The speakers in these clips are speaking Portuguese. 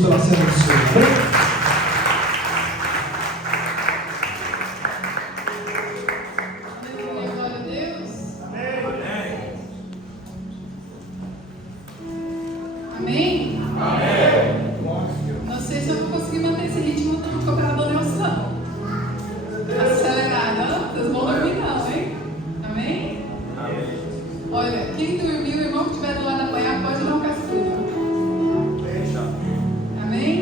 pela cena do Senhor. Amém? Glória a Deus. Amém? Não sei se eu vou conseguir manter esse ritmo tão cobrador não. Acelerado, vocês vão dormir não, hein? Amém? Olha, quem dormiu, o irmão que estiver do lado apanhar, pode dar um castigo. Amém?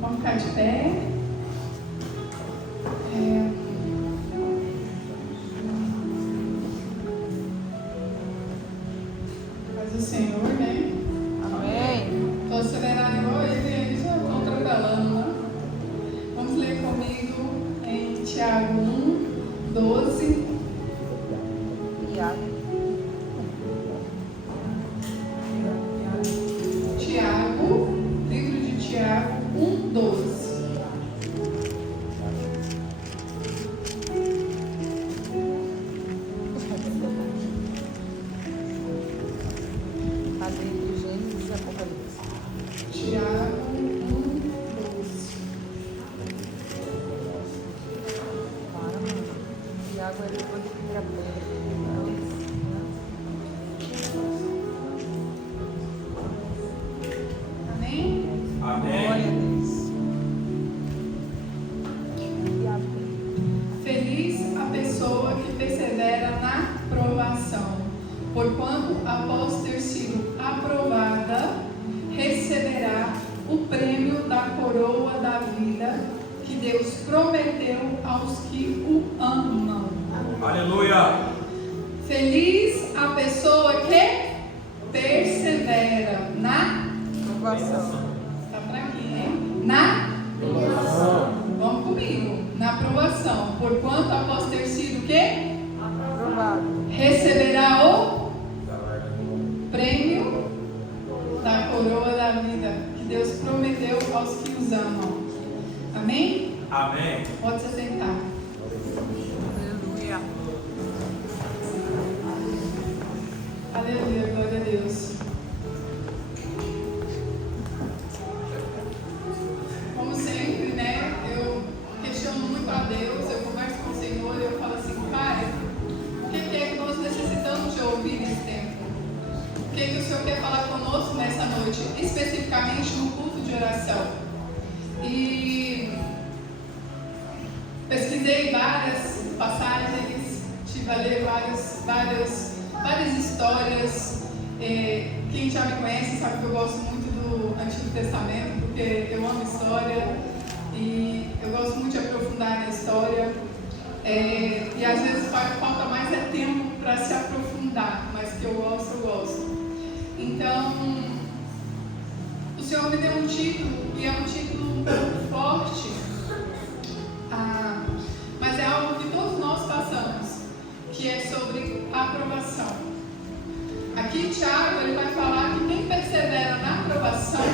Vamos ficar de pé. Mas o Senhor, né? Amém. Estou acelerando igual ele, eles já estão atropelando, né? Vamos ler comigo em Tiago 1, 12. Tiago, livro de Tiago 1, 12. Cadê de Gênesis e Apocalipse? Tiago 1, 12. Para, mano. Tiago é depois de 1 Pedro. Amém? Glória a Deus. Feliz a pessoa que persevera na provação, porquanto, após ter sido aprovada, receberá o prêmio da coroa da vida que Deus prometeu aos que o amam. Aleluia! Feliz a pessoa que persevera na Provação. Tá pra aqui, hein? Na Provação. Vamos comigo. Na aprovação. Porquanto, após ter sido o quê? Aprovado. Receberá o prêmio da coroa da vida que Deus prometeu aos que os amam. Amém? Amém. Pode se sentar. Aleluia. Aleluia, glória a Deus. Como sempre, né? Eu questiono muito a Deus, eu converso com o Senhor e eu falo assim, Pai, o que é que nós necessitamos de ouvir nesse tempo? O que o Senhor quer falar conosco nessa noite, especificamente no culto de oração? E pesquisei várias passagens, tive a ler várias histórias. Quem já me conhece sabe que eu gosto muito do Antigo Testamento, porque eu amo história e eu gosto muito de aprofundar na história. E às vezes falta mais tempo para se aprofundar, mas que eu gosto. Então, o Senhor me deu um título, e é um título um pouco forte, mas é algo que todos nós passamos, que é sobre aprovação. Aqui Tiago ele vai falar que quem persevera na aprovação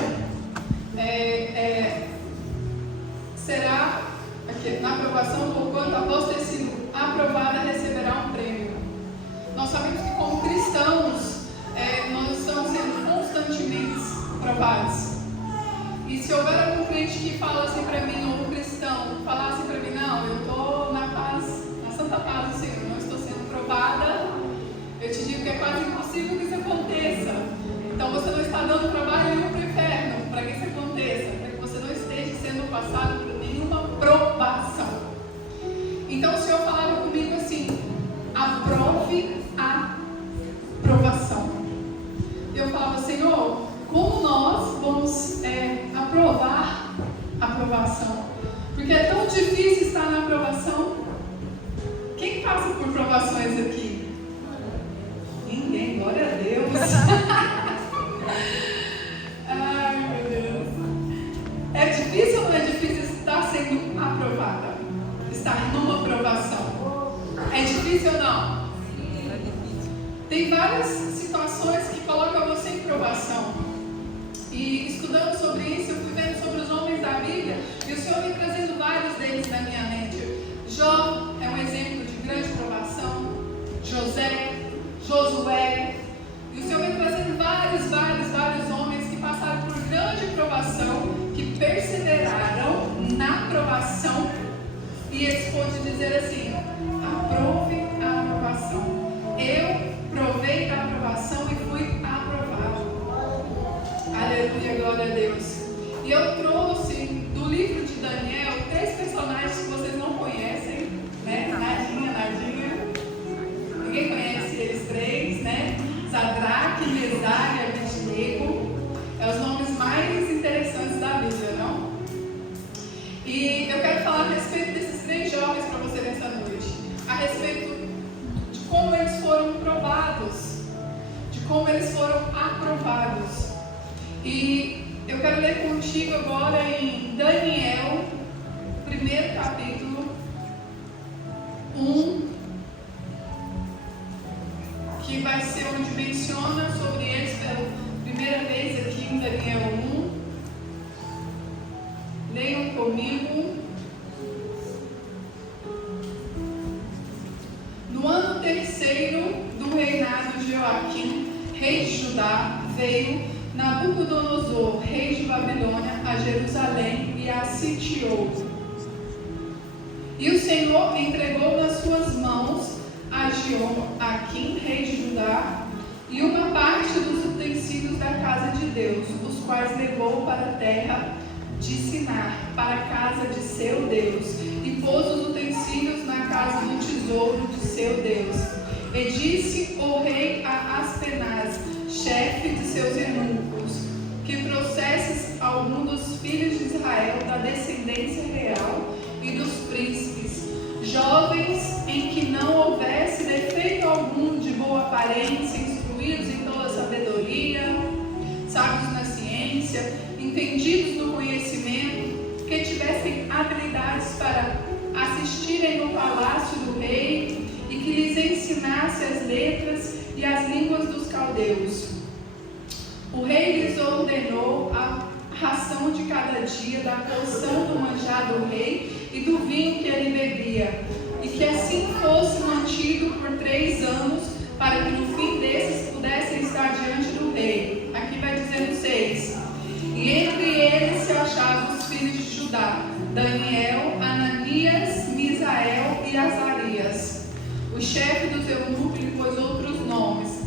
será, na aprovação, porquanto após ter sido aprovada, receberá um prêmio. Nós sabemos que como cristãos, nós estamos sendo constantemente provados. E se houver algum crente que fala assim para mim, ou um cristão, falar assim para mim, não, eu estou na paz, na santa paz do Senhor, não estou sendo provada, eu te digo que é quase impossível que isso aconteça. Então você não está dando trabalho nenhum para o inferno, para que isso aconteça, para que você não esteja sendo passado por nenhuma provação. Então o Senhor falava comigo assim, aprove a provação. Eu falava, Senhor, como nós vamos aprovar a aprovação? Porque é tão difícil estar na aprovação. Quem passa por provações aqui? Ninguém, glória a Deus. Ai, meu Deus. É difícil ou não é difícil estar sendo aprovada? Estar numa aprovação? É difícil ou não? É difícil. Tem várias situações que colocam você em provação. E estudando sobre isso, eu fui vendo sobre os homens da Bíblia e o Senhor vem trazendo vários deles na minha mente. Jó é um exemplo de grande provação. José, Josué. E o Senhor vem trazendo vários homens que passaram por grande provação. perseveraram na aprovação, e eles podem dizer assim: aprove a aprovação. Eu provei a aprovação e fui aprovado. Aleluia, glória a Deus. E eu trouxe do livro de Daniel 3 personagens que vocês não conhecem, né? Nadinha. Ninguém conhece eles 3, né? Sadraque, Mesaque e Abednego. É os nomes mais interessantes da Bíblia, não? E eu quero falar a respeito desses 3 jovens para você nessa noite. A respeito de como eles foram provados, de como eles foram aprovados. E eu quero ler contigo agora em Daniel, primeiro capítulo, 1, que vai ser onde menciona sobre eles pela primeira vez aqui em Daniel 1. Leiam comigo. No ano 3º do reinado de Joaquim, rei de Judá, veio Nabucodonosor, rei de Babilônia, a Jerusalém e a sitiou. E o Senhor entregou nas suas mãos a Joaquim, rei de Judá, e uma parte dos utensílios da casa de Deus, os quais levou para a terra de Sinar, para a casa de seu Deus, e pôs os utensílios na casa do tesouro de seu Deus. E disse o rei a Aspenaz, chefe de seus eunucos, que trouxesses algum dos filhos de Israel da descendência real e dos príncipes, jovens em que não houvesse defeito algum, de boa aparência, instruídos em toda sabedoria, sábios na ciência, entendidos no conhecimento, que tivessem habilidades para assistirem no palácio do rei e que lhes ensinasse as letras e as línguas dos caldeus. O rei lhes ordenou a ração de cada dia da porção do manjar do rei e do vinho que ele bebia, e que assim fosse mantido por 3 anos, para que no fim desses pudessem estar diante do rei. Aqui vai dizer no 6. E entre eles se achavam os filhos de Judá, Daniel, Ananias, Misael e Azarias. O chefe dos eunucos lhe pôs outros nomes,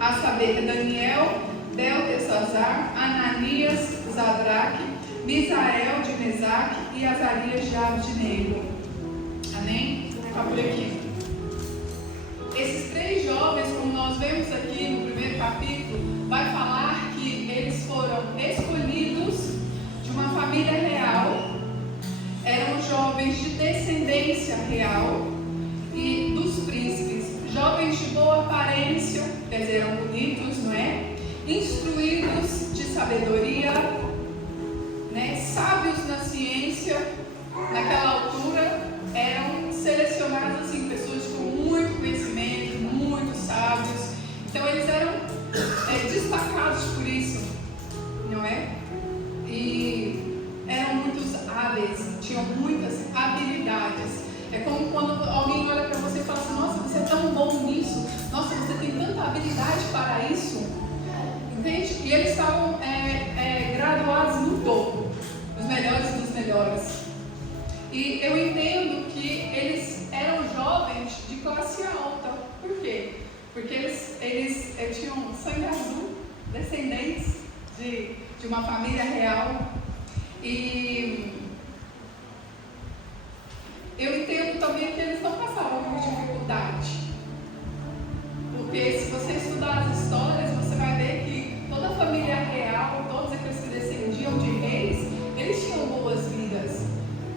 a saber, Daniel, Beltesazar, Ananias, Sadraque, Misael de Mesaque e Azarias de Abednego. Amém? Vamos aqui. Esses 3 jovens, como nós vemos aqui no primeiro capítulo, vai falar que eles foram escolhidos de uma família real, eram jovens de descendência real e dos príncipes, jovens de boa aparência, quer dizer, eram bonitos, não é? Instruídos de sabedoria, né? Sábios na ciência. Naquela altura eram selecionados assim, pessoas com muito conhecimento, muito sábios. Então eles eram destacados por isso, não é? E eram muito hábeis, tinham muitas habilidades. É como quando alguém olha para você e fala assim: nossa, você é tão bom nisso, nossa, você tem tanta habilidade para isso. Entende? E eles estavam graduados no topo, os melhores dos melhores. E eu entendo que eles eram jovens de classe alta. Por quê? Porque eles tinham sangue azul, descendentes de uma família real. E eu entendo também que eles não passavam por dificuldade. Porque se você estudar as histórias, você vai ver que toda a família real, todos aqueles que descendiam de reis, eles tinham boas vidas.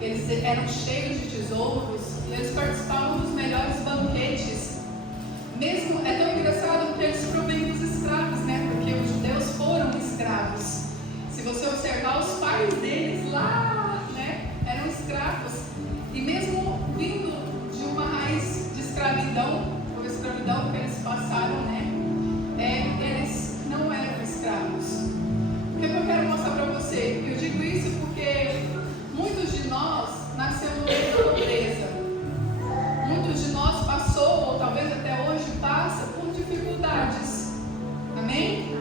Eles eram cheios de tesouros e eles participavam dos melhores banquetes. Mesmo, é tão engraçado porque eles provêm dos escravos, né? Porque os judeus foram escravos. Se você observar, os pais deles lá, né, eram escravos. E mesmo vindo de uma raiz de escravidão, ou escravidão que eles passaram, né, eles não eram escravos. O que eu quero mostrar para você? Eu digo isso porque muitos de nós nascemos na pobreza. Muitos de nós passou, ou talvez até hoje passa, por dificuldades. Amém?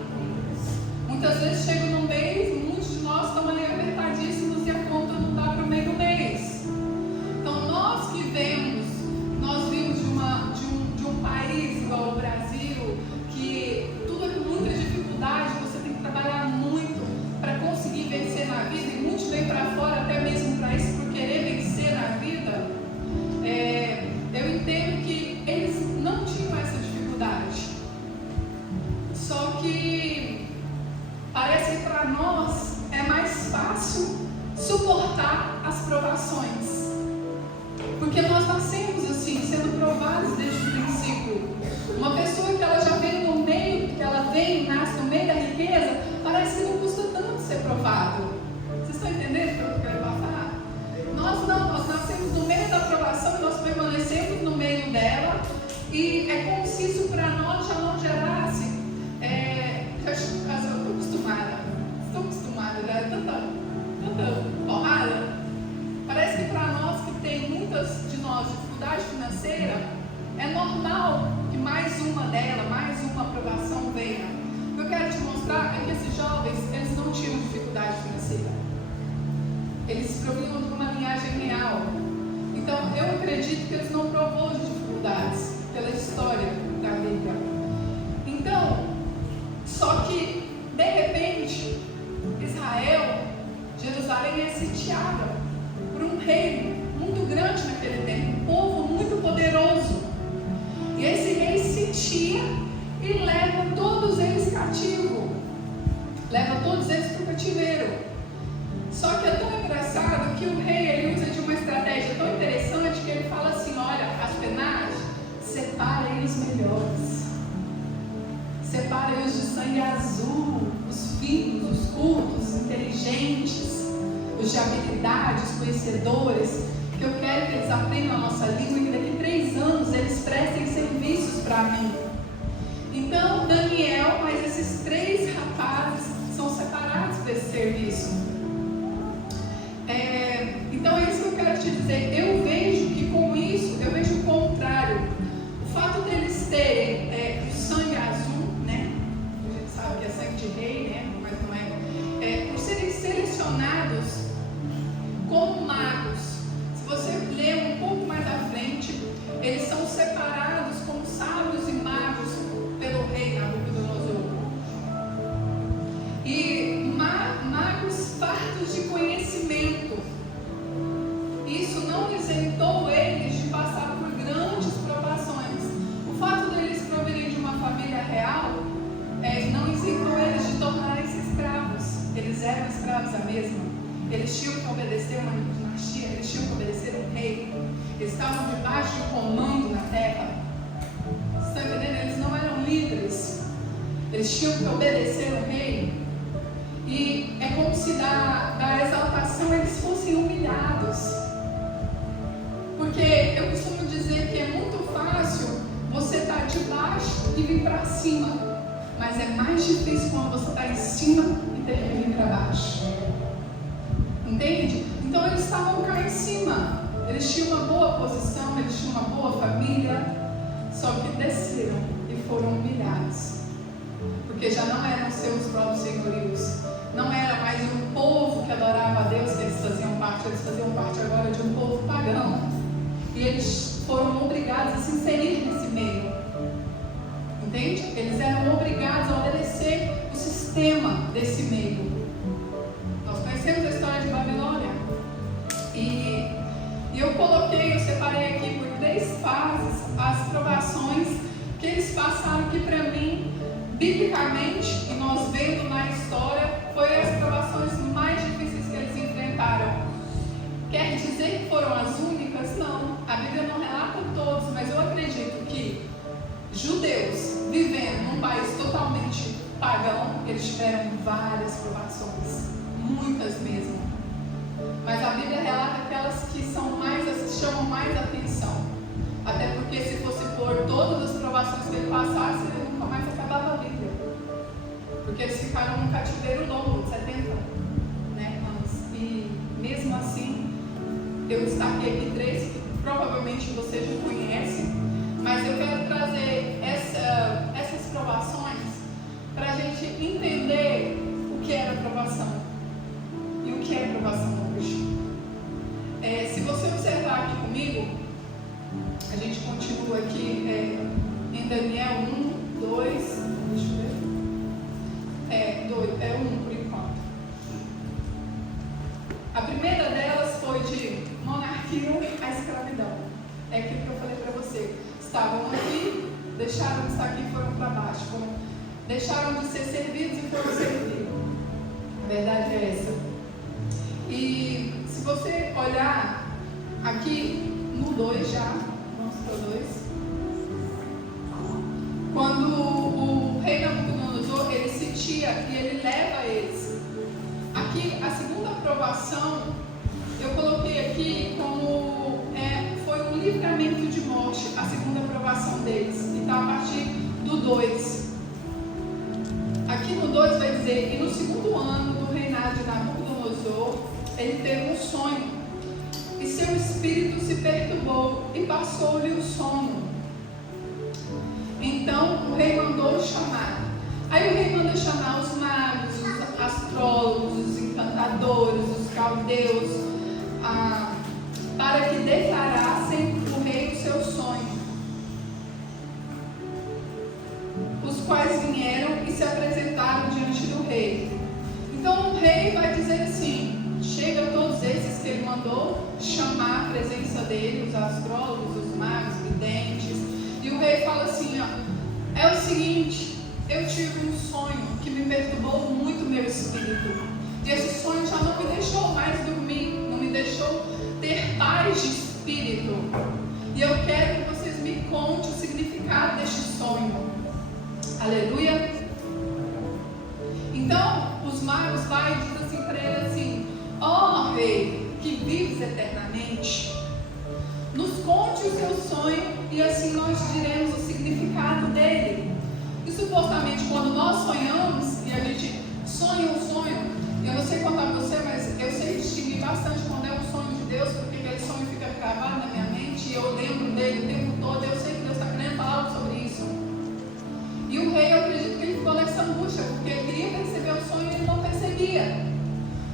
Muitas vezes chega num mês, muitos de nós estão ali apertadíssimos provações. Porque nós nascemos assim, sendo provados desde o princípio. Uma pessoa que ela já vem no meio, que ela vem e nasce no meio da riqueza, parece que não custa tanto ser provado. Vocês estão entendendo o que eu quero falar? Nós não, nós nascemos no meio da provação e nós permanecemos no meio dela. E é como se isso para nós já não gerasse. Eu estou acostumada, né? Tanta porrada. Parece que para nós que tem muitas de nós dificuldade financeira, é normal que mais uma aprovação venha. O que eu quero te mostrar é que esses jovens, eles não tinham dificuldade financeira. Eles provinham de uma linhagem real. Então, eu acredito que eles não provou de dificuldades pela história da Bíblia. Então, só que, de repente, Israel, Jerusalém é sitiada por um reino muito grande naquele tempo, um povo muito poderoso. E esse rei sitia e leva todos eles cativos, leva todos eles para o cativeiro. Só que é tão engraçado que o rei ele usa de uma estratégia tão interessante que ele fala assim: olha, Aspenaz, separa eles melhores, separa eles de sangue azul, os finos, os cultos, os inteligentes, os de habilidades, conhecedores, que eu quero que eles aprendam a nossa língua e que daqui 3 anos eles prestem serviços para mim. Então, Daniel, mas esses 3 rapazes são separados para esse serviço. Então é isso que eu quero te dizer. Eu vejo que com isso, eu vejo o contrário. O fato deles terem o sangue azul, né? A gente sabe que é sangue de rei, né? Mas não é. Por serem selecionados como magos. Se você ler um pouco mais à frente, eles são separados como sábios e magos pelo rei Nabucodonosor. E magos fartos de conhecimento. Isso não isentou eles de passar por grandes provações. O fato deles provirem de uma família real não isentou eles de tornarem-se escravos. Eles eram escravos a mesma. Eles tinham que obedecer uma dinastia, eles tinham que obedecer um rei. Eles estavam debaixo de comando na terra. Estão entendendo? Eles não eram líderes. Eles tinham que obedecer um rei. E é como se da exaltação eles fossem humilhados. Porque eu costumo dizer que é muito fácil você estar debaixo e vir para cima. Mas é mais difícil quando você está em cima e ter que vir para baixo. Entende? Então eles estavam cá em cima. Eles tinham uma boa posição, eles tinham uma boa família. Só que desceram e foram humilhados. Porque já não eram seus próprios senhorios. Não era mais um povo que adorava a Deus que eles faziam parte agora de um povo pagão. E eles foram obrigados a se inserir nesse meio. Entende? Eles eram obrigados a obedecer o sistema desse meio. Nós conhecemos a história de Babilônia. E eu separei aqui por 3 fases as provações que eles passaram, que para mim, biblicamente, e nós vendo na história, foi as provações mais difíceis que eles enfrentaram. Quer dizer que foram as únicas? Não. A Bíblia não relata todos, mas eu acredito que judeus vivendo num país totalmente pagão, eles tiveram várias provações, muitas mesmo. Mas a Bíblia relata aquelas que chamam mais atenção. Até porque se fosse por todas as provações que ele passasse, ele nunca mais acabava a Bíblia. Porque eles ficaram num cativeiro longo de 70 anos. E mesmo assim, eu destaquei aqui 3 que provavelmente você já conhece. Mas eu quero trazer essas provações para a gente entender o que era provação e o que é provação hoje. Se você observar aqui comigo, a gente continua aqui em Daniel 1, 2, deixa eu ver. 1 por enquanto. A primeira delas foi de monarquia à escravidão. É aquilo que eu falei para você. Estavam aqui, deixaram de estar aqui e foram para baixo. Deixaram de ser servidos e foram servidos. A verdade é essa. E se Se você olhar aqui no 2 já, vamos para o 2. Quando o rei Nabucodonosor, ele sitia e ele leva eles. Aqui, a segunda aprovação, eu coloquei aqui como foi um livramento de morte, a segunda aprovação deles. E está a partir do 2. Aqui no 2 vai dizer, e no segundo ano do reinado de Nabucodonosor, ele teve um sonho, e seu espírito se perturbou, e passou-lhe o sono. Então o rei mandou chamar. Aí o rei mandou chamar os magos, os astrólogos, os encantadores, os caldeus, para que declarassem o rei o seu sonho. Os quais vieram e se apresentaram diante do rei. Então o rei vai dizer assim, chega todos esses que ele mandou chamar a presença dele, os astrólogos, os magos, videntes, e o rei fala assim, ó, é o seguinte, eu tive um sonho que me perturbou muito meu espírito, e esse sonho já não me deixou mais dormir, não me deixou ter paz de espírito, e eu quero que vocês me contem o significado deste sonho. Aleluia. Então os magos vão e dizem assim para ele assim, ó rei, que vives eternamente, nos conte o seu sonho e assim nós diremos o significado dele. E supostamente quando nós sonhamos e a gente sonha um sonho, eu não sei contar para você, mas eu sei distinguir bastante quando é um sonho de Deus, porque aquele sonho fica gravado na minha mente e eu lembro dele o tempo todo, eu sei que Deus está querendo falar algo sobre isso. E o rei, eu acredito que ele ficou nessa angústia, porque ele queria perceber o sonho e ele não percebia.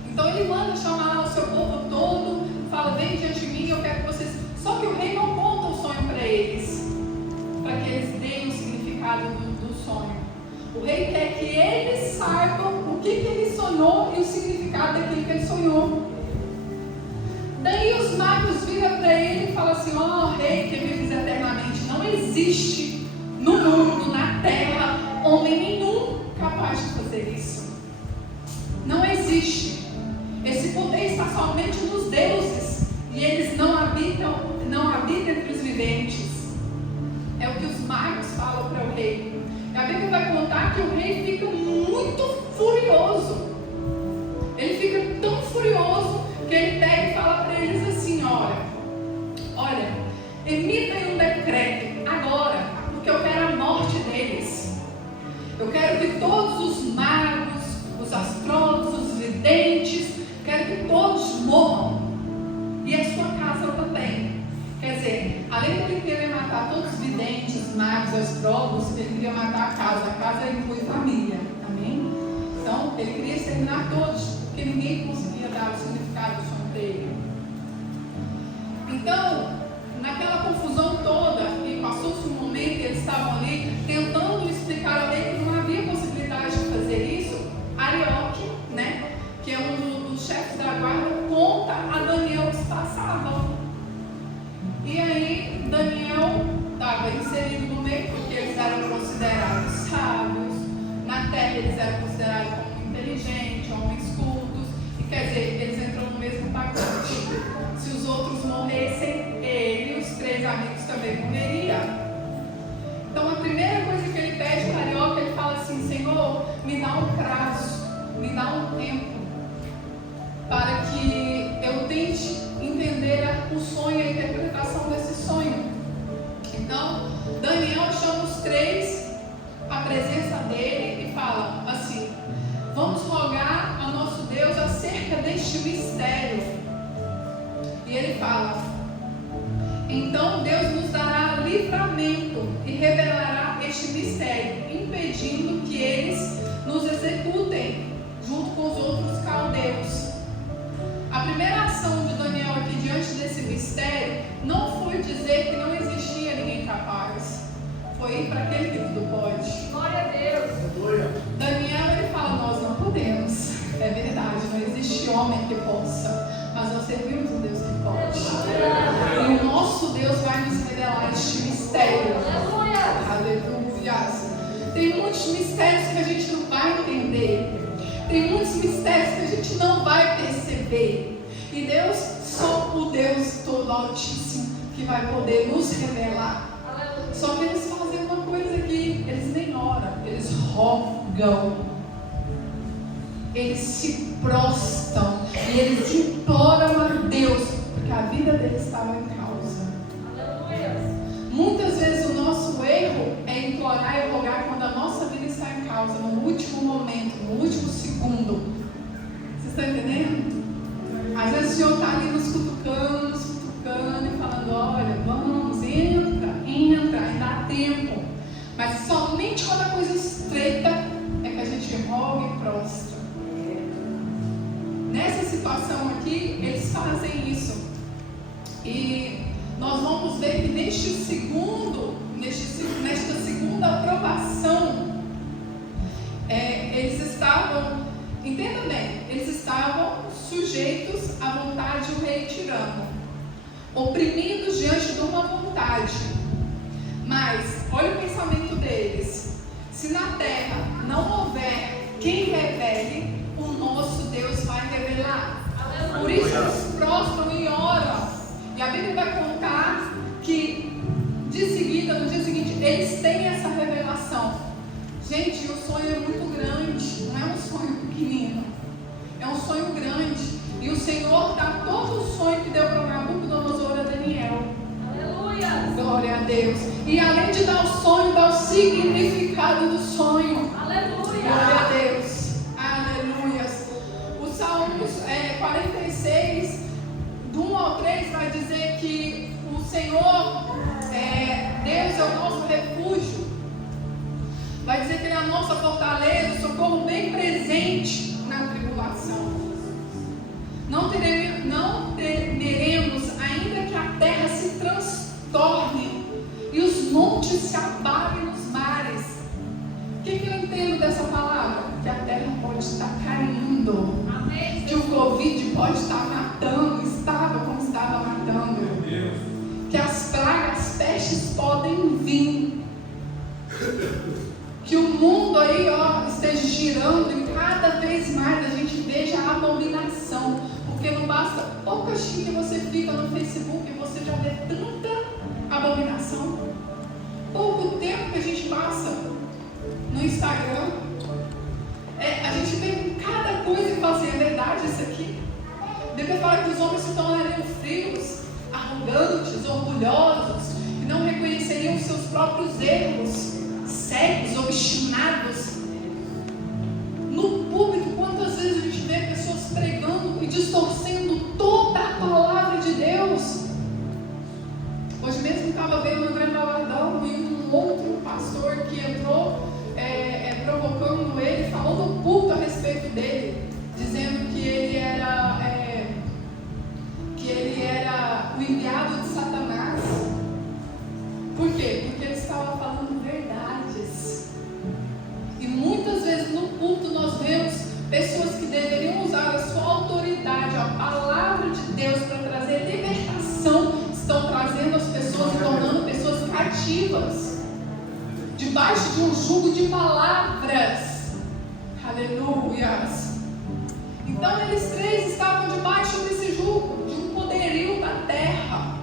Então ele manda chamar o seu povo todo, fala, vem diante de mim, eu quero que vocês... Só que o rei não conta o sonho para eles, para que eles deem o significado do sonho. O rei quer que eles saibam o que ele sonhou e o significado daquilo que ele sonhou. Daí os magos viram para ele e falam assim, ó rei que vives eternamente, não existe no mundo, na terra, homem nenhum capaz de fazer isso. Não existe. Esse poder está somente nos deuses e eles não habitam entre os viventes. É o que os magos falam para o rei. A Bíblia vai contar que o rei fica muito furioso. Ele fica tão furioso que ele pega e fala para eles assim, olha, emitem um decreto agora, porque eu quero a morte deles. Eu quero que todos os magos, os astrólogos, os videntes, quero que todos morram. E a sua casa também. Quer dizer, além de ele querer matar todos os videntes, magos, astrólogos, ele queria matar a casa inclui família, amém? Então, ele queria exterminar todos, porque ninguém conseguia dar o significado do sonho dele. Então, naquela confusão toda, e passou-se um momento que eles estavam ali, tentando explicar a lei que não havia possibilidade de fazer isso, Arioque, né, que é um dos chefes da guarda, conta a Daniel o que se passava. E aí Daniel estava inserido no meio, porque eles eram considerados sábios, na terra eles eram considerados como inteligentes, homens cultos, e quer dizer, eles entram no mesmo pacote. Se os outros morressem, ele e os 3 amigos também morreriam. Então a primeira coisa que ele pede para Arioque, ele fala assim, Senhor, me dá um prazo, me dá um tempo, para que eu tente entender o sonho, a interpretação desse sonho. Então, Daniel chama os 3 à presença dele e fala assim, vamos rogar ao nosso Deus acerca deste mistério. E ele fala, então Deus nos dará livramento e revelará este mistério, impedindo que eles nos executem junto com os outros caldeus. A primeira ação de Daniel aqui diante desse mistério não foi dizer que não existia ninguém capaz, foi ir para aquele que tudo pode. Glória a Deus. Daniel, ele fala, nós não podemos, é verdade, não existe homem que possa, mas nós servimos um Deus que pode, e o nosso Deus vai nos revelar este mistério. Aleluia. Tem muitos mistérios que a gente não vai entender, tem muitos mistérios que a gente não vai perceber. E Deus Altíssimo que vai poder nos revelar. Só que eles fazem uma coisa que eles nem oram, eles rogam, eles se prostam e eles imploram a Deus, porque a vida deles estava em causa. Muitas vezes o nosso erro é implorar e rogar quando a nossa vida está em causa, no último momento, no último segundo. Vocês estão entendendo? Às vezes o Senhor está ali nos cutucando e falando: olha, vamos, entra, ainda há tempo. Mas somente quando a coisa estreita é que a gente roga e prostra. Nessa situação aqui, eles fazem isso. E nós vamos ver que nesta segunda aprovação, eles estavam, entenda bem, eles estavam sujeitos à vontade do rei tirano, oprimidos diante de uma vontade. Mas, olha o pensamento deles: se na terra não houver quem revele, o nosso Deus vai revelar. Por isso eles prostram e oram. E a Bíblia vai contar que no dia seguinte, eles têm essa revelação. Gente, o sonho é muito grande, não é um sonho pequenino, é um sonho grande. E o Senhor dá todo o sonho que deu para Nabucodonosor a Daniel. Aleluia! Glória a Deus. E além de dar o sonho, dá o significado do sonho. Aleluia! Glória a Deus. Aleluia. O Salmos 46, do 1 ao 3, vai dizer que o Senhor, Deus é o nosso refúgio. Vai dizer que Ele é a nossa fortaleza, socorro bem presente na tribulação. Não temeremos, ainda que a terra se transtorne e os montes se abalem nos mares. O que eu entendo dessa palavra? Que a terra pode estar caindo. Amém. Que o Covid pode estar matando, como estava matando. Meu Deus. Que as pragas, as pestes podem vir. Que o mundo aí, esteja girando e cada vez mais a gente veja a abominação. Porque não basta pouquinho que você fica no Facebook e você já vê tanta abominação. Pouco tempo que a gente passa no Instagram, a gente vê cada coisa e fala assim: é verdade isso aqui? A Bíblia fala que os homens se tornariam frios, arrogantes, orgulhosos, e não reconheceriam os seus próprios erros, cegos, obstinados. No público, quantas vezes a gente vê pessoas pregando e distorcendo toda a palavra de Deus? Hoje mesmo estava vendo o André Valadão e um outro pastor que entrou provocando ele, falou no culto a respeito dele, dizendo que ele era o enviado de Satanás. Por quê? Porque ele estava falando verdades. E muitas vezes no culto nós vemos pessoas que deveriam usar a sua autoridade, a palavra de Deus, para trazer libertação, estão trazendo as pessoas e tornando pessoas cativas, debaixo de um jugo de palavras. Aleluias. Então eles três estavam debaixo desse jugo, de um poderio da terra.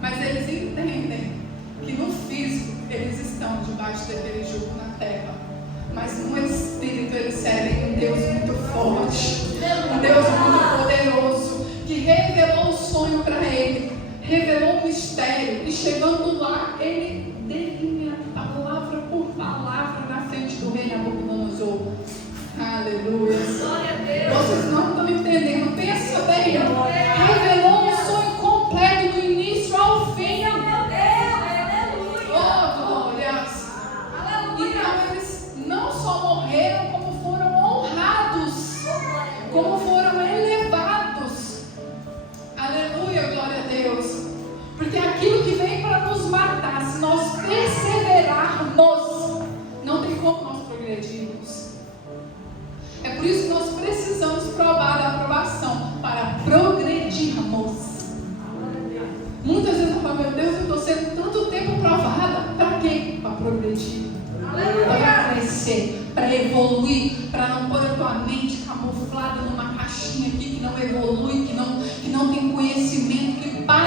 Mas eles entendem que no físico eles estão debaixo daquele jugo na terra, mas no espírito eles servem um Deus muito forte, um Deus muito poderoso, que revelou o sonho para ele, revelou o mistério, e chegando lá, ele delinha palavra por palavra na frente do rei Nabucodonosor. Aleluia. Vocês não estão entendendo, pensa bem, revelou um sonho completo do início ao fim. Oh, glórias. Então eles não só morreram, como foram honrados, como foram elevados. Aleluia, glória a Deus. Porque aquilo que vem para nos matar, se nós perseverarmos, não tem como nós progredirmos. É por isso que nós precisamos provar a aprovação para progredirmos. Muitas vezes eu falo: meu Deus, eu estou sendo tanto tempo provada. Para quê? Para progredir, para crescer, para evoluir, para não pôr a tua mente camuflada numa caixinha aqui que não evolui, que não tem conhecimento, que para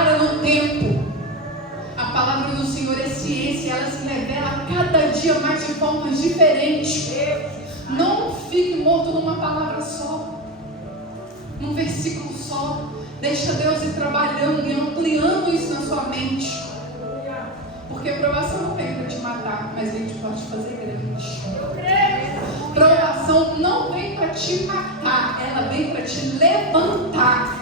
Senhor é ciência e ela se revela cada dia mais de formas diferentes. Não fique morto numa palavra só, num versículo só. Deixa Deus ir trabalhando e ampliando isso na sua mente. Porque a provação não vem para te matar, mas vem para te fazer grande. Provação não vem para te matar, ela vem para te levantar.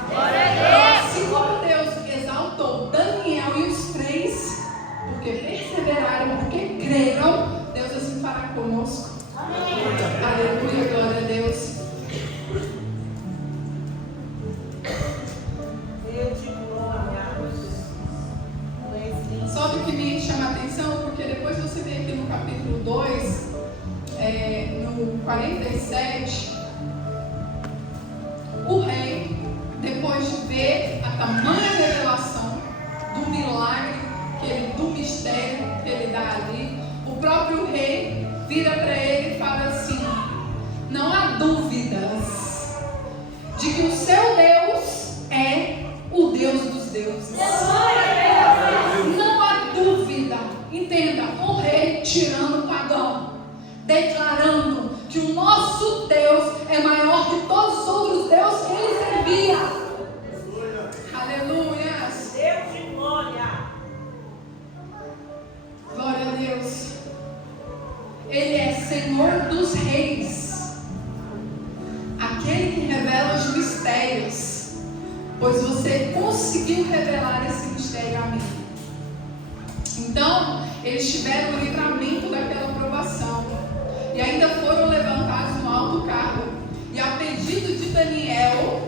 Assim como Deus exaltou Daniel e os 3, porque perseveraram, porque creram, Deus assim fará conosco. Aleluia, glória a Deus. Só do que me chama a atenção, porque depois você vê aqui no capítulo 2, no 47, o rei, depois de ver a tamanha revelação do milagre, do mistério que ele dá ali, o próprio rei vira para ele e fala assim: não há dúvidas de que o seu Deus é o Deus dos deuses. Não há dúvida. Entenda, o rei tirando o pagão, declarando que o nosso Deus é maior que todos os outros deuses que ele servia. Aleluia. Deus de glória. Glória a Deus. Ele é Senhor dos reis, aquele que revela os mistérios, pois você conseguiu revelar esse mistério a mim. Então, eles tiveram o livramento daquela provação e ainda foram levantados no alto cargo. E a pedido de Daniel,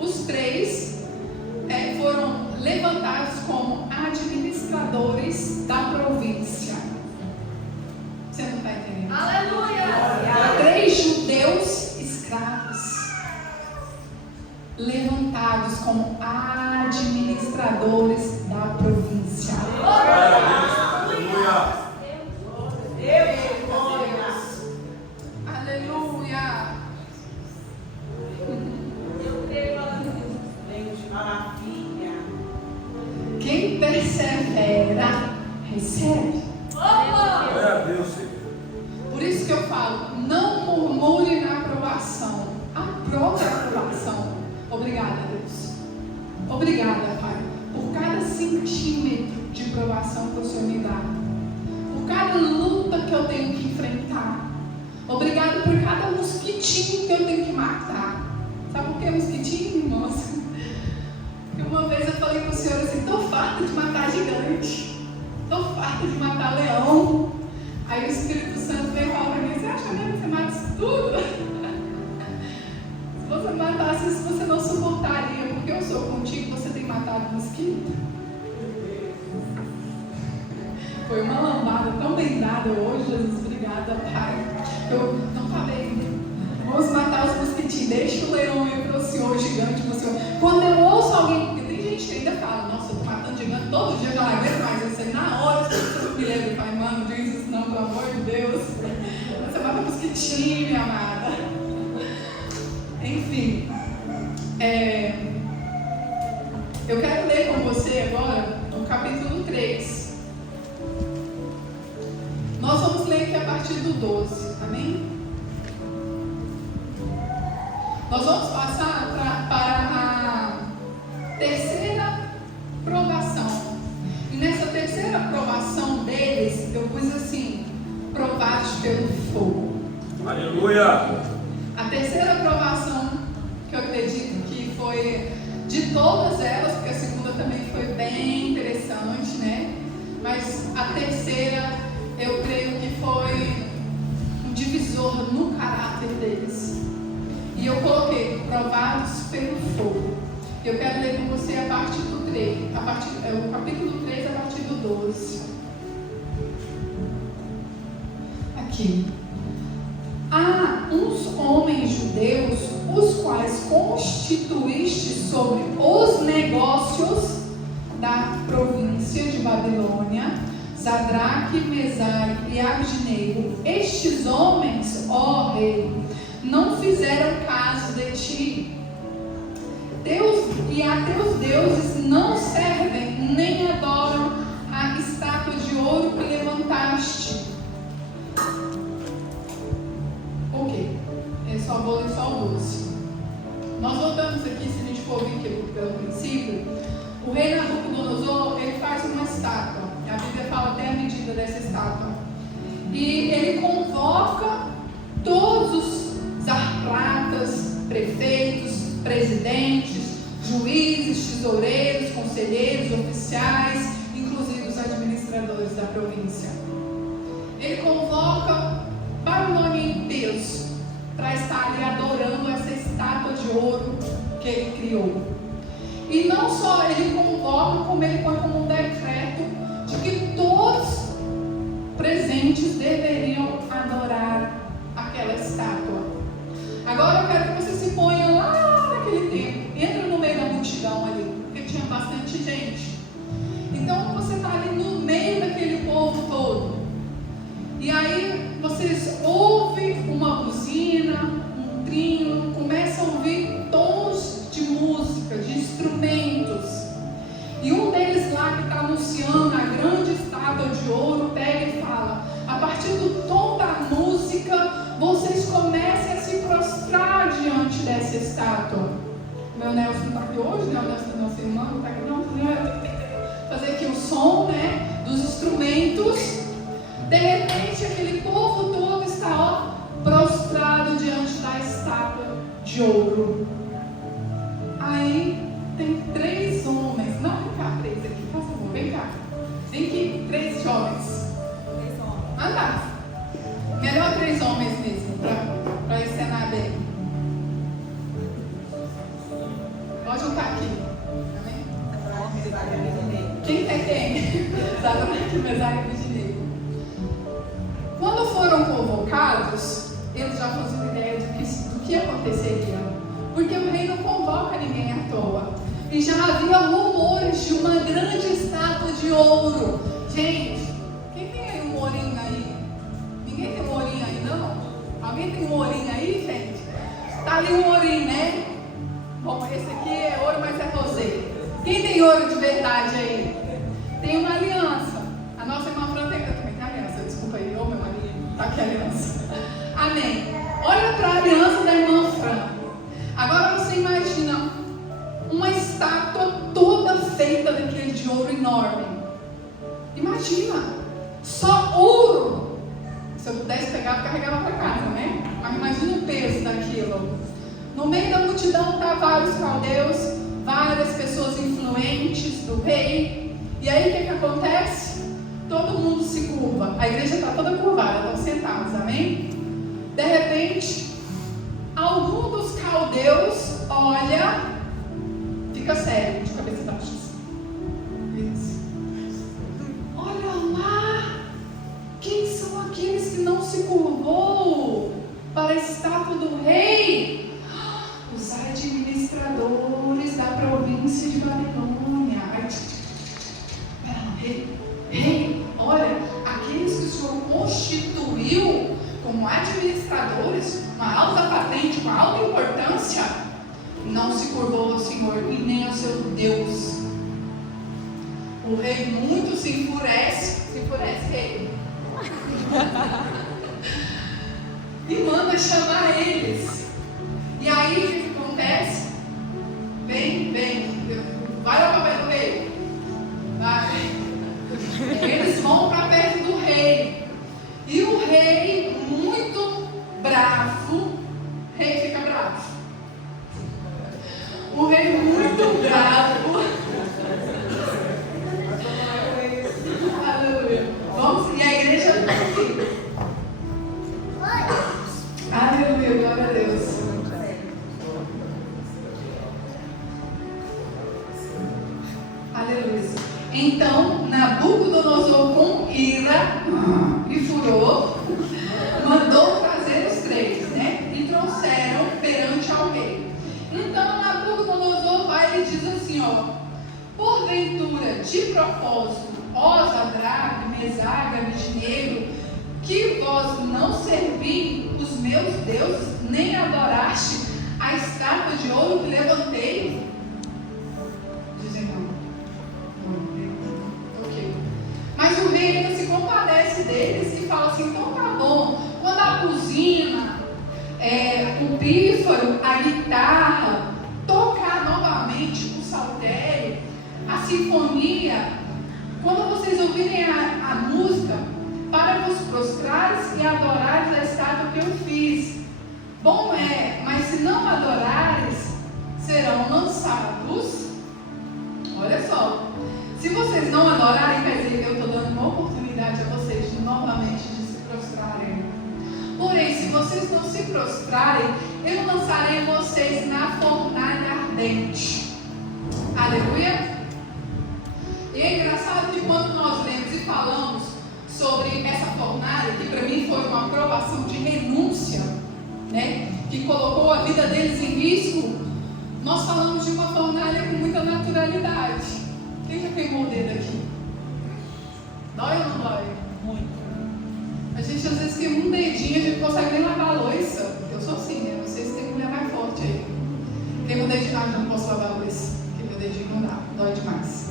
os 3 foram levantados como administradores da província. Você não está entendendo? Aleluia! 3 judeus escravos levantados como administradores da província. Aleluia! Deus, glória! Aleluia! Eu creio, Deus, maravilha! Quem persevera, recebe. Glória a Deus, Senhor. Por isso que eu falo, não murmure na aprovação. Aprove a aprovação. Obrigada, Deus. Obrigada, Pai, por cada centímetro de provação que o Senhor me dá. Por cada luta que eu tenho que enfrentar. Obrigado por cada mosquitinho que eu tenho que matar. Sabe por que mosquitinho, irmãos? Porque uma vez eu falei para o Senhor assim: estou farta de matar gigante. Estou farta de matar leão. Aí o Espírito Santo veio e falou para mim: você acha mesmo que você mata isso tudo? Se você matasse isso, você não suportaria, porque eu sou contigo, você tem matado mosquito. Foi uma lambada tão bem dada hoje, Jesus, obrigada, Pai. Eu não falei, vamos matar os mosquitinhos, deixa o leão ir para o Senhor, gigante, para o Senhor. Quando eu ouço alguém, porque tem gente que ainda fala: nossa, eu estou matando gigante todo dia, já aguento mais. Eu sei, na hora eu me lembro, Pai, mano, diz isso não, pelo amor de Deus. Você mata mosquitinho, minha amada. Enfim, eu quero ler com você agora o capítulo 3. Nós vamos ler aqui a partir do 12, amém? Nós vamos passar para a terceira provação. E nessa terceira provação deles, eu pus assim: provados pelo fogo. Aleluia! A terceira provação, que eu acredito que foi de todas elas, porque a segunda também foi bem interessante, né? Mas a terceira, eu creio que foi um divisor no caráter deles. E eu coloquei: provados pelo fogo. Eu quero ler com você a partir do 3, o capítulo 3, a partir do 12. Aqui. Há uns homens judeus, os quais constituíste sobre os negócios da província de Babilônia, Sadraque, Mesaque e Abdenego. Estes homens, ó rei, não fizeram caso de ti. Deus e a teus deuses não servem, nem adoram a estátua de antes aqui, se a gente for vir aqui pelo princípio, o rei Nabucodonosor, ele faz uma estátua. A Bíblia fala até a medida dessa estátua. E ele convoca todos os arplatas, prefeitos, presidentes, juízes, tesoureiros, conselheiros, oficiais, inclusive os administradores da província. Ele convoca Babilônia em peso para estar ali adorando essa estátua de ouro que ele criou. E não só ele convoca, como ele põe como um decreto de que todos presentes deveriam adorar aquela estátua. Agora eu quero que você se ponha lá naquele tempo, entra no meio da multidão ali, porque tinha bastante gente. Então você está ali no meio daquele povo todo. E aí vocês ouvem uma buzina, um trino, começam a ouvir tons de música, de instrumentos. E um deles lá que está anunciando a grande estátua de ouro, pega e fala: a partir do tom da música, vocês comecem a se prostrar diante dessa estátua. Meu Nelson não está aqui hoje, né? O Nelson, nosso irmão, não está aqui não, fazer aqui o som, né, dos instrumentos. De repente, aquele povo todo está prostrado diante da estátua de ouro. Aí tem 3 homens, não vem cá, 3 aqui, por favor, vem cá. Vem aqui, 3 jovens. Anda. Melhor 3 homens mesmo, para encenar bem. Pode juntar aqui. Amém? Quem tem quem? Sadraque, Mesaque e Abednego. Quando foram convocados, eles já faziam ideia do que aconteceria. Porque o rei não convoca ninguém à toa. E já havia rumores de uma grande estátua de ouro. Gente, quem tem aí um ourinho aí? Ninguém tem um ourinho aí, não? Alguém tem um ourinho aí, gente? Tá ali um ourinho, né? Bom, esse aqui é ouro, mas é rosé. Quem tem ouro de verdade aí? Tem uma aliança. A nossa irmã Fran também tem aliança. Desculpa aí, ô meu marido. Tá aqui a aliança. Amém. Olha para a aliança da irmã Fran. Agora você imagina uma estátua toda feita daquele de ouro enorme. Imagina. Só ouro. Se eu pudesse pegar, eu carregava para casa, né? Mas imagina o peso daquilo. No meio da multidão tá vários caldeus, várias pessoas influentes do rei. E aí o que acontece? Todo mundo se curva. A igreja está toda curvada, estão sentados, amém? De repente, algum dos caldeus olha, fica sério, de cabeça baixa. Isso. Olha lá, quem são aqueles que não se curvou para a estátua do rei? Os administradores da província de Babilônia. Rei, olha, aqueles que o Senhor constituiu como administradores, uma alta patente, uma alta importância, não se curvou ao Senhor e nem ao seu Deus. O rei muito se enfurece, rei, e manda chamar eles. E aí o que acontece? Vem, vai lá para perto do rei. Vai. Eles vão para perto do rei. E o rei, muito bravo, o rei fica bravo. O rei muito bravo. Aleluia. Vamos, e a igreja aqui. Aleluia, glória a Deus. Aleluia. Então, Nabucodonosor, com ira e furor, mandou trazer os 3, né? E trouxeram perante ao rei. Então, Nabucodonosor vai e diz assim, porventura, de propósito, ó Sadraque, Mesaque, Abednego, que vós não servi os meus deuses, nem adoraste a estátua de ouro que levantei? Dizem não. Ok. Mas o rei ainda se compadece deles e fala assim, então tá bom, quando a buzina, o pífaro, a guitarra, toca sinfonia, quando vocês ouvirem a música, para vos prostrares e adorares a estátua que eu fiz. Bom é, mas se não adorares, serão lançados. Olha só, se vocês não adorarem, quer dizer, eu estou dando uma oportunidade a vocês de novamente de se prostrarem. Porém, se vocês não se prostrarem, eu lançarei vocês na fornalha ardente. Aleluia! E é engraçado que quando nós lemos e falamos sobre essa fornalha, que para mim foi uma aprovação de renúncia, né, que colocou a vida deles em risco, nós falamos de uma fornalha com muita naturalidade. Quem já queimou o dedo aqui? Dói ou não dói? Muito. A gente às vezes queima um dedinho, a gente não consegue nem lavar a louça. Eu sou assim, né? Não sei se tem mulher mais forte aí. Queima o dedinho, não posso lavar a louça, porque meu dedinho não dá, dói demais.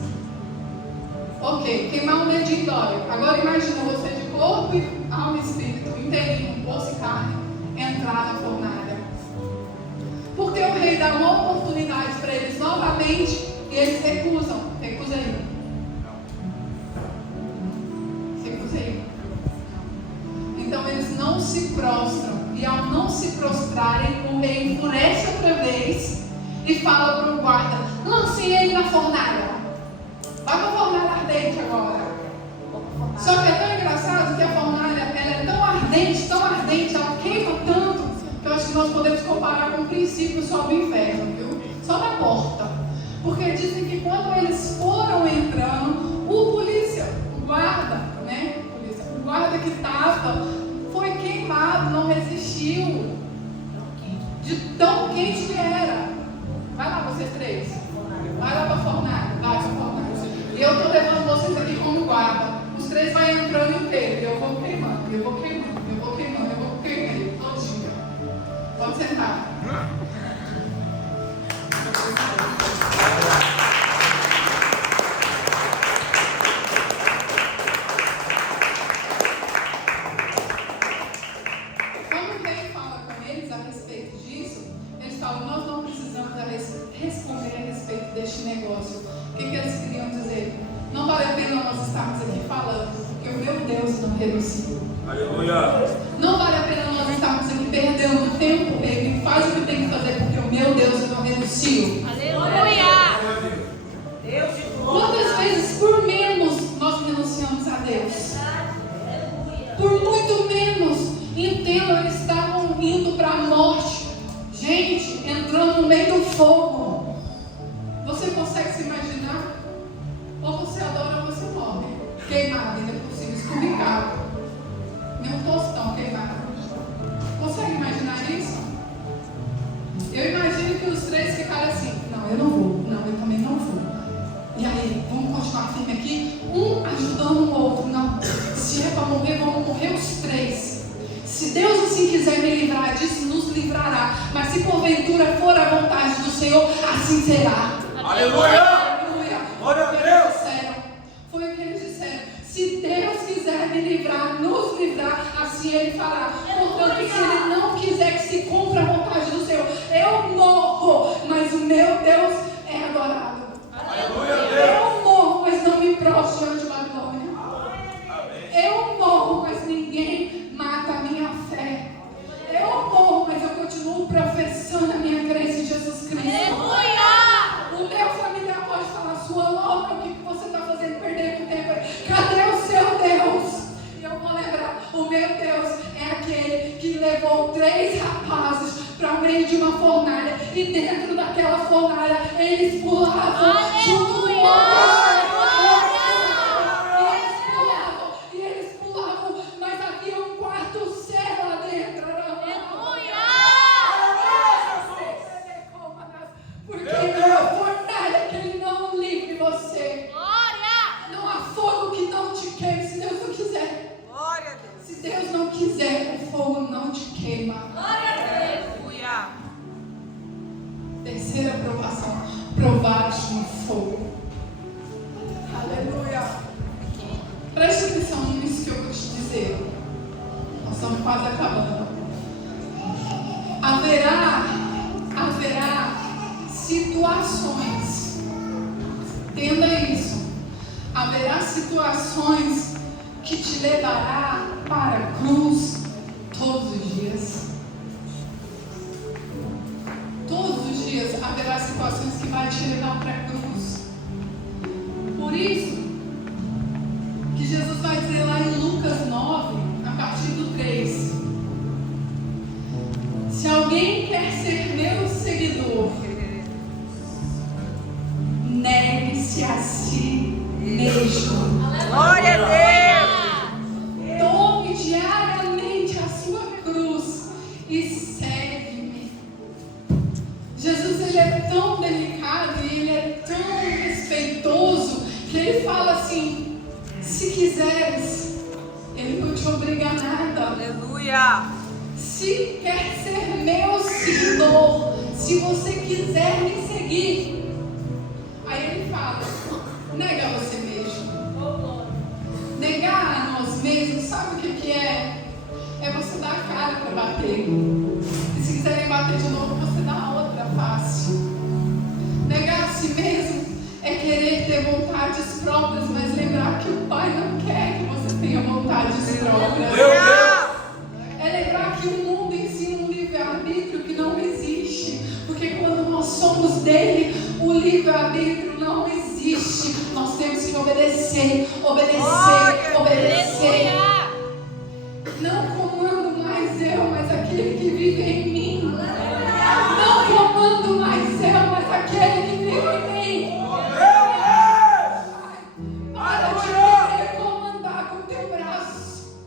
Ok, queimar um dedinho dói. Agora imagina você de corpo, alma e espírito, inteirinho, osso e carne, entrar na fornalha. Porque o rei dá uma oportunidade para eles novamente e eles recusam. Recusa aí. Recusa aí. Então eles não se prostram. E ao não se prostrarem, o rei enfurece outra vez e fala para o guarda: lancem ele na fornalha. Vai para a fornalha ardente agora. Só que é tão engraçado que a fornalha ela é tão ardente, ela queima tanto, que eu acho que nós podemos comparar com o princípio só do inferno, viu? Só na porta. Porque dizem que quando eles foram entrando, o polícia, o guarda, né? O guarda que estava, foi queimado, não resistiu. De tão quente que era. Vai lá vocês três. Vai lá para a fornalha. Vai para a fornalha. E eu estou levando vocês aqui como guarda. Os três vão entrando inteiro. Eu vou queimando, eu vou queimando, eu vou queimando, eu vou queimando. Todinho. Pode sentar. Quando o rei fala com eles a respeito disso, eles falam: nós não precisamos responder a respeito deste negócio. O que eles queriam dizer? Não vale a pena nós estarmos aqui falando, porque o meu Deus não renuncia. Aleluia. Não vale a pena nós estarmos aqui perdendo tempo, baby. Faz o que tem que fazer, porque o meu Deus eu não renuncio. Aleluia! Deus de glória. Quantas vezes por menos nós renunciamos a Deus? Por muito menos. Entendam, eles estavam indo para a morte. Gente, entrando no meio do fogo. Você consegue se imaginar? Ou você adora ou você morre. Queimado, ainda por cima, escubicado. Nem um tostão queimado. Consegue imaginar isso? Eu imagino que os três ficaram assim: não, eu não vou. Não, eu também não vou. E aí, vamos continuar firme aqui, um ajudando o outro. Não, se é para morrer, vamos morrer os três. Se Deus assim quiser me livrar disso, nos livrará. Mas se porventura for a vontade do Senhor, assim será. Aleluia. Aleluia. Glória a Deus. Foi o que eles disseram. Se Deus quiser me livrar, nos livrar, assim Ele fará. Portanto, se Ele não quiser que se cumpra a vontade do Senhor, eu morro, mas o meu Deus é adorado. Aleluia. Eu morro, mas não me prostro diante de Babilônia. Eu morro, mas ninguém mata a minha fé. Eu morro, mas eu continuo professando a minha crença em Jesus Cristo. O meu familiar pode falar: sua louca, o que você está fazendo perdendo tempo aí? Cadê o seu Deus? E eu vou lembrar: o meu Deus é aquele que levou 3 rapazes para o meio de uma fornalha, e dentro daquela fornalha eles pulavam junto com e eles pulavam, mas havia um quarto céu lá dentro. Porque não há fornalha que Ele não livre você. Não há fogo que não te queime, se Deus não quiser. Glória a Deus. Se Deus não quiser, o fogo não te queima. Aleluia. Terceira provação: provados no fogo. Aleluia. Preste atenção nisso que eu vou te dizer. Nós estamos quase acabando. Haverá situações Entenda isso. Haverá situações que te levará para a cruz todos os dias. Todos os dias haverá situações que vai te levar para a cruz. Por isso que Jesus vai dizer lá em Lucas 9, a partir do 3: se alguém quer ser meu seguidor, negue-se a si mesmo. Glória a Deus. Tome diariamente a sua cruz e segue-me. Jesus, ele é tão delicado e ele é tão respeitoso que ele fala assim: se quiseres, ele não te obriga a nada. Aleluia. Se quer ser meu seguidor, se você quiser me seguir, aí ele fala: nega você mesmo. Negar a nós mesmos, sabe o que é? É você dar a cara para bater. E se quiserem bater de novo, você dá a outra face. Negar a si mesmo é querer ter vontades próprias, mas lembrar que o Pai não quer que você tenha vontades próprias. É lembrar que o mundo ensina um livre-arbítrio que não existe. Porque quando nós somos dele, o livre-arbítrio não existe. Nós temos que obedecer, obedecer, obedecer. Não comando mais eu, mas aquele que vive em mim. Não comando mais eu, mas aquele que vive em mim. Para de querer comandar com o teu braço.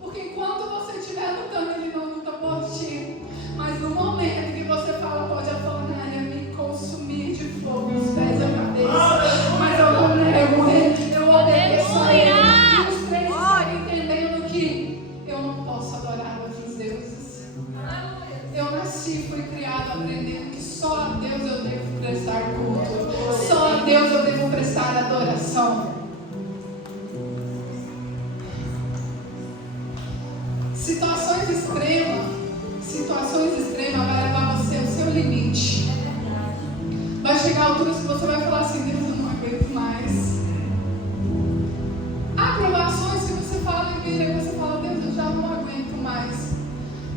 Porque enquanto você estiver lutando, ele não luta por ti. Mas no momento que você fala, pode a fornalha me consumir de fogo os pés e a cabeça. Mas eu não nego ele, eu obedeço a ele. E os três estão entendendo que eu não posso adorar outros deuses. Eu nasci, fui criado aprendendo que só a Deus eu devo prestar culto. Só a Deus eu devo prestar adoração. Situações extremas vai levar você ao seu limite. Vai chegar a altura que você vai falar assim: Deus, eu não aguento mais. Há provações que você fala em vida e você fala: Deus, eu já não aguento mais.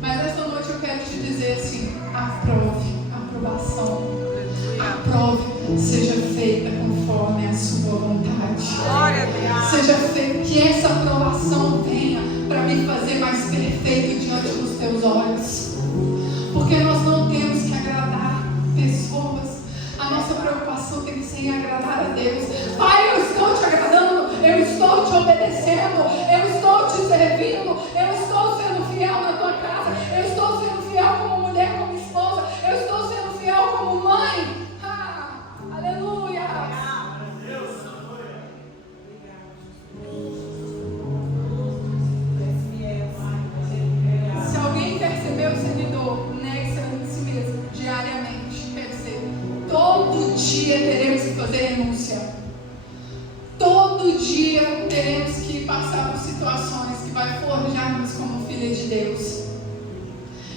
Mas essa noite eu quero te dizer assim: aprove a aprovação. Aprove, seja feita conforme a sua vontade. Glória a Deus. Seja feita, que essa aprovação venha para me fazer mais perfeito diante dos teus olhos. Porque nós não temos que agradar pessoas. A nossa preocupação tem que ser em agradar a Deus. Pai, eu estou te agradando, eu estou te obedecendo, eu estou te servindo, eu estou sendo fiel na tua casa, eu estou sendo fiel como mulher, como esposa, eu estou sendo fiel como mãe. Aleluia! Se alguém quer ser meu seguidor, negue-se a si mesmo diariamente. Quer dizer, todo dia teremos que fazer renúncia. Todo dia teremos que passar por situações que vai forjar-nos como filhos de Deus.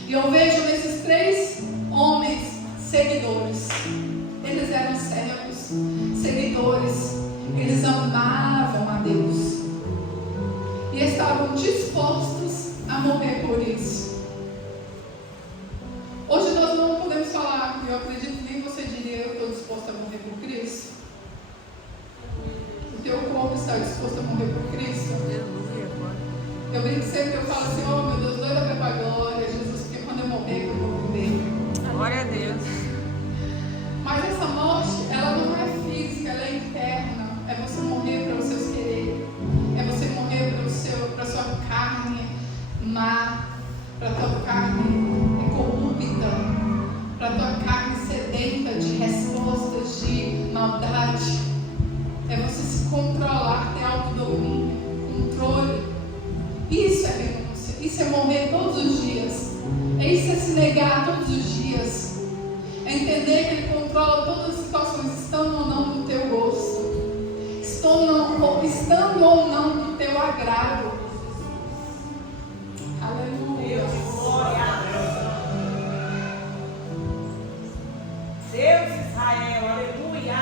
E eu vejo nesses três homens seguidores. Eles eram servos, seguidores. Eles amavam a Deus. E estavam dispostos a morrer por isso. Hoje nós não podemos falar, eu acredito que nem você diria: eu estou disposto a morrer por Cristo. O teu corpo está disposto a morrer por Cristo. Eu brinco sempre, eu falo assim: oh meu Deus, doida para a glória, Jesus, porque quando eu morrer, eu vou viver. Glória a Deus. Mas essa morte, ela não é física, ela é interna. É você morrer para os seus quereres. É você morrer para a sua carne má, para a tua carne corrupta, para a tua carne sedenta de respostas, de maldade. É você se controlar, ter autodomínio, controle. Isso é renúncia. Isso é morrer todos os dias. Isso é se negar todos os dias. É entender que Ele controla todas as situações, estando ou não do teu gosto, estando ou não do teu agrado. Aleluia. Glória a Deus. Deus Israel, aleluia.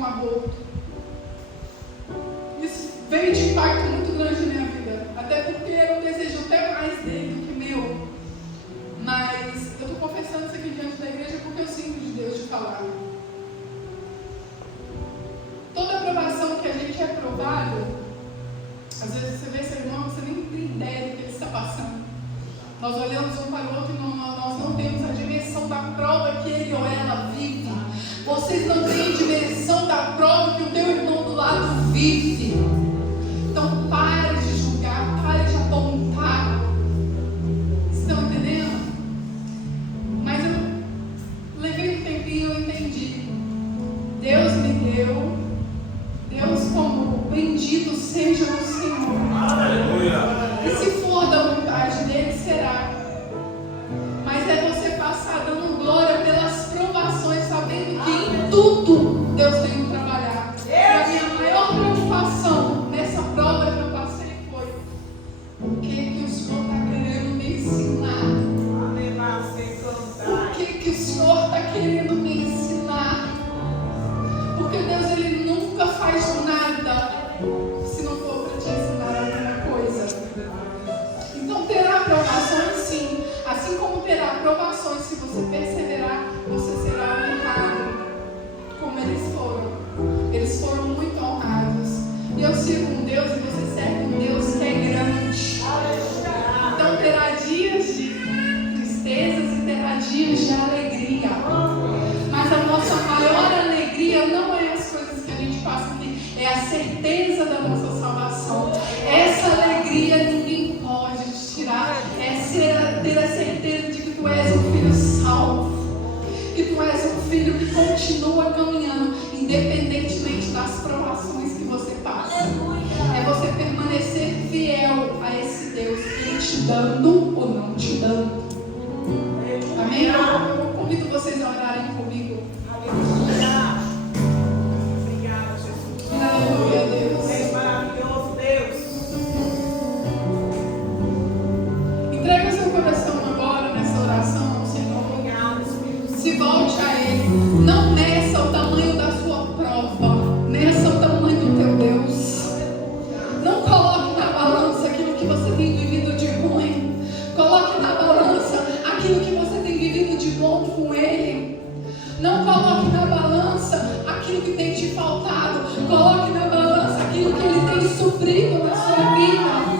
um aborto. Isso veio de impacto muito grande na minha vida, até porque era um desejo até mais dele do que meu. Mas eu estou confessando isso aqui diante da igreja porque eu sinto de Deus de falar. Toda aprovação que a gente é aprovado, às vezes você vê seu irmão, você nem tem ideia do que ele está passando. Nós olhamos um para o outro e nós não temos a dimensão da prova que ele ou ela vive. Vocês não têm a dimensão da prova que o teu irmão do lado vive. Então pare de julgar, pare de apontar. Estão entendendo? Mas eu levei um tempinho e eu entendi. Deus me deu. Deus como bendito seja o Senhor. Aleluia. E se for da vontade dele, será. Mas é você passar dando glória pelas provações, sabendo que em tudo Deus tem que trabalhar. E a minha maior preocupação nessa prova que eu passei foi: o que o Senhor está querendo me ensinar? O que o Senhor está querendo me ensinar? Porque Deus, Ele nunca faz nada se não for para te ensinar alguma coisa. Então terá aprovações sim, assim como terá aprovações, se você perseverar, você será honrado, como eles foram. Eles foram muito honrados. E eu sigo um Deus e você serve um Deus que é grande. Então terá dias de tristezas e terá dias de alegria. Mas a nossa maior alegria não é as coisas que a gente passa aqui, é a certeza da nossa salvação. Essa alegria ninguém pode te tirar. É ter a certeza de que tu és um filho salvo, que tu és um filho que continua caminhando, independentemente das provações que você passa. É você permanecer fiel a esse Deus, Ele te dando ou não te dando. Amém? Eu convido vocês a orarem comigo. Aleluia, Deus. Entrega seu coração agora nessa oração ao Senhor. Se volte a Ele. Não meça o tamanho da sua prova. Meça o tamanho do teu Deus. Não coloque na balança aquilo que você tem vivido de ruim. Coloque na balança aquilo que você tem vivido de bom com Ele. Não coloque na balança aquilo que tem te faltado. Coloque na balança aquilo que Ele tem suprido na sua vida.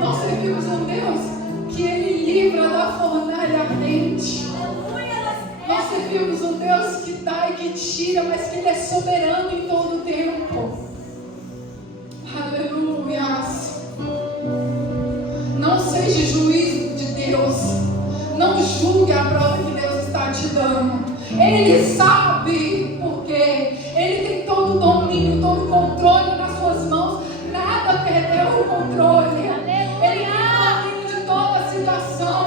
Nós servimos um Deus que Ele livra da fornalha ardente. Nós servimos um Deus que dá e que tira, mas que Ele é soberano em todo o tempo. Aleluia. Não seja juiz de Deus. Não julgue a prova que Deus está te dando. Ele sabe porque Ele tem todo o domínio, todo o controle nas suas mãos. Nada perdeu o controle. Ele tem o domínio de toda a situação.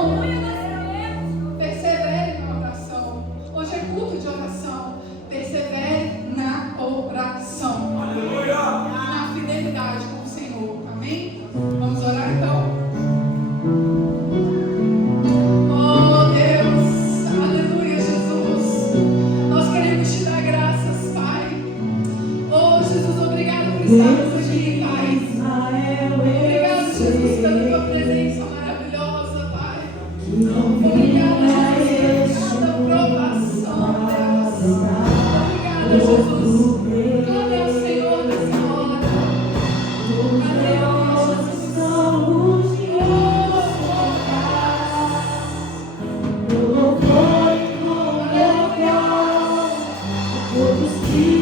Persevere na oração. Hoje é culto de oração. Persevere na oração. Aleluia. E na fidelidade com o Senhor. Amém? Vamos orar então? Oh Deus, aleluia, Jesus. Nós queremos te dar graças, Pai. Oh Jesus, obrigado por estarmos aqui, Pai. Obrigado, Jesus, pela tua presença maravilhosa, Pai. Obrigado, Jesus, por cada provação, Deus. Obrigado, Jesus. Glória ao Senhor nessa hora. Aleluia, Jesus. Todos que